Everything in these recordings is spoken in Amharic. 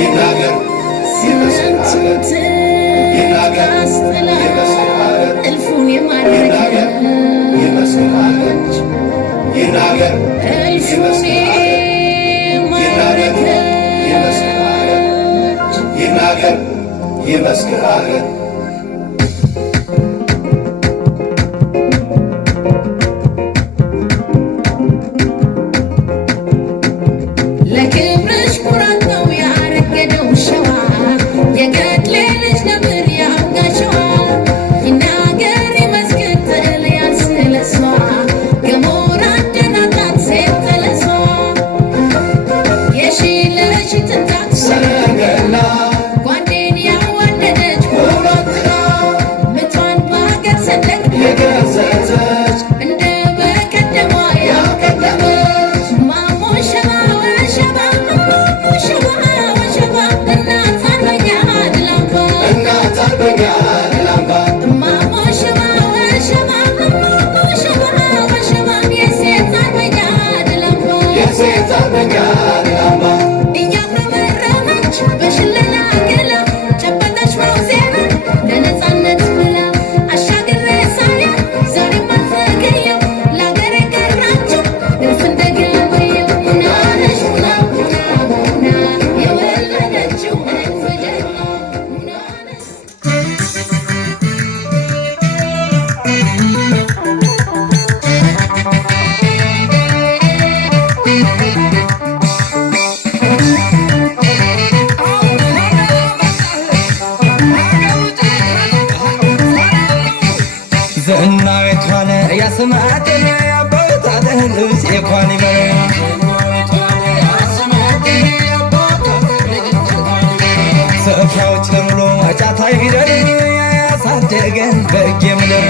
ይናገር እልፉን የማረከች ይናገር እልፉን የማረከች ይናገር ይመስክር አገር ለክብርሽ ኩራት ነው ያረገደው ሸዋ የገድሌ ልጅ ነብር ያንጋሸዋ ይናገር ይመስክር ትለያል ስለሷ ገሞራ ደናታት ሴት ተለሷ የሺ ልጅ ትንታት ሰረገላ ጓንዴን ያዋደደች ኩራትና ምቷን በሀገር ሰንደቅ የገዘተች እንደ በቀደሟ ያቀደመች ማሞ ሸባ ወሸባ ሸባ ወሸባ እናት አርበኛ ድላምባ እናት አርበኛ ድላምባ ማሞ ሸባ ወሸባ ሸባ ወሸባ የሴት አርበኛ ድላምባ የሴት አርበኛ ድላምባ እያመረመች በሽለላ ገላ ጨበጠች ማውዜንን ለነፃነት ብላ አሻግሬ ሳያ ዛሬም አልዘገየው ለአገሬ ቀራችው እልፍ እንደገበየው ናነሽ ሙና ሙና ሙና የወለደችው እልፍ ጀግና ሙናነሽ ዝናዊቷን ያስማትን ያቦታትን ሴኳን ይበለ ስፍራው ጭምሎ ጫታ ሂደን ያሳደገን በእጌ ምድር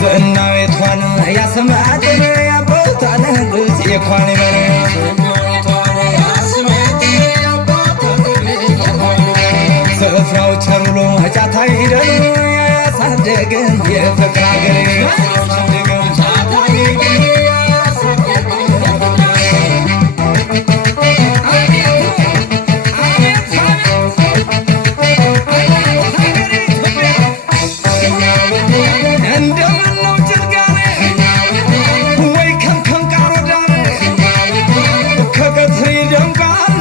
ዝናዊቷን ያስማትን ያቦታትን ሴኳን ይበለ ስፍራው ቸርሎ ጫታ ሂደን ያሳደገን የፍቅር አገር እንደምነው ጭልጋኔ ወይ ከምከም ቃሮዳኔ ከቀትር ይደምቃል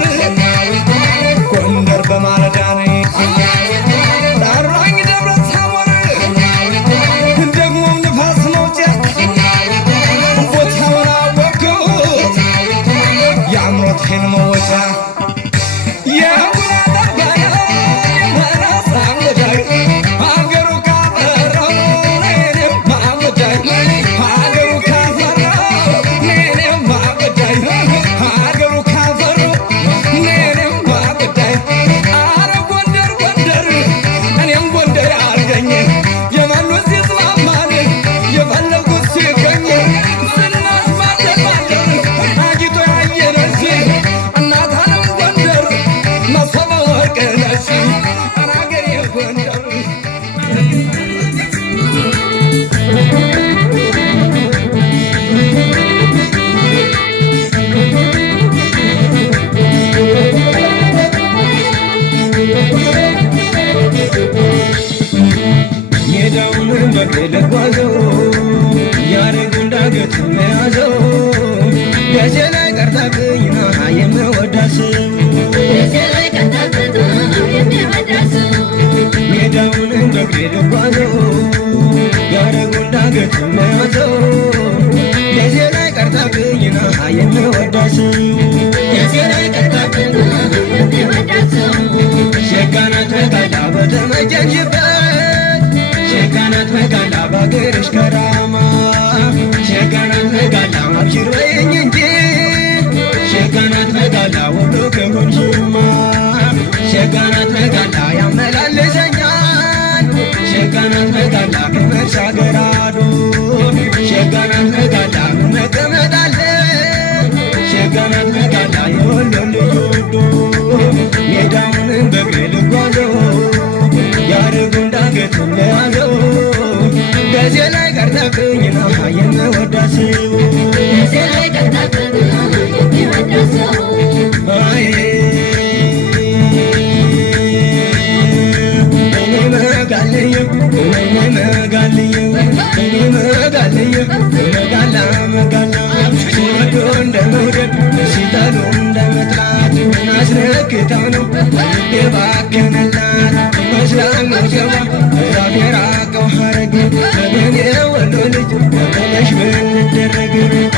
ጎንደር በማለዳኔ ጠራኝ ደብረ ታቦር ደግሞም ንፋስ መውጫ ቦታውን አወቅኩት የአምሮቴን መወጫ ሜዳውን በቅልጓዘው ያረጉን ዳገት መያዘው ደሴ ላይ ቀርታብኝና የምወዳስው ሜዳውን በቅልጓዘው ያረጉን ዳገት መያዘው ደሴ ላይ ቀርታብኝና የምወዳስው ሸጋናት መጋላ በተመጀንሽበት ሸጋናት መጋላ ባገርሽ ከራማ ሸጋናት መጋላ አብሽር በይኝ እንጂ ሸጋናት መጋላ ወሎ ከሆንሽማ ሸጋናት መጋላ ያመላልሰኛል ሸጋናት መጋላ ከመሻገራዶ ሸጋናት መጋላ መቀመጣለ ሸጋናት መጋላ የወሎ ልዩ ወዶ ሜዳውን በእግሬ ልጓዘው ያረጉን ዳገት ለያዘው ደሴ ላይ ቀርተብኝና የምወዳስው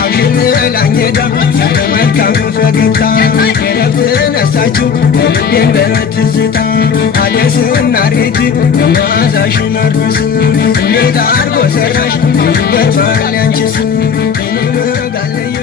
አብሽላኝዳ መልካም ፈገግታ የረፍነሳችው ልቤን በትዝታ አደስና ሬት መዓዛሽን አድረስ እንዴት አርጎ ሰራሽ ገርፋል ያንቺስ መጋለየ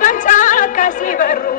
Bachaka sibaru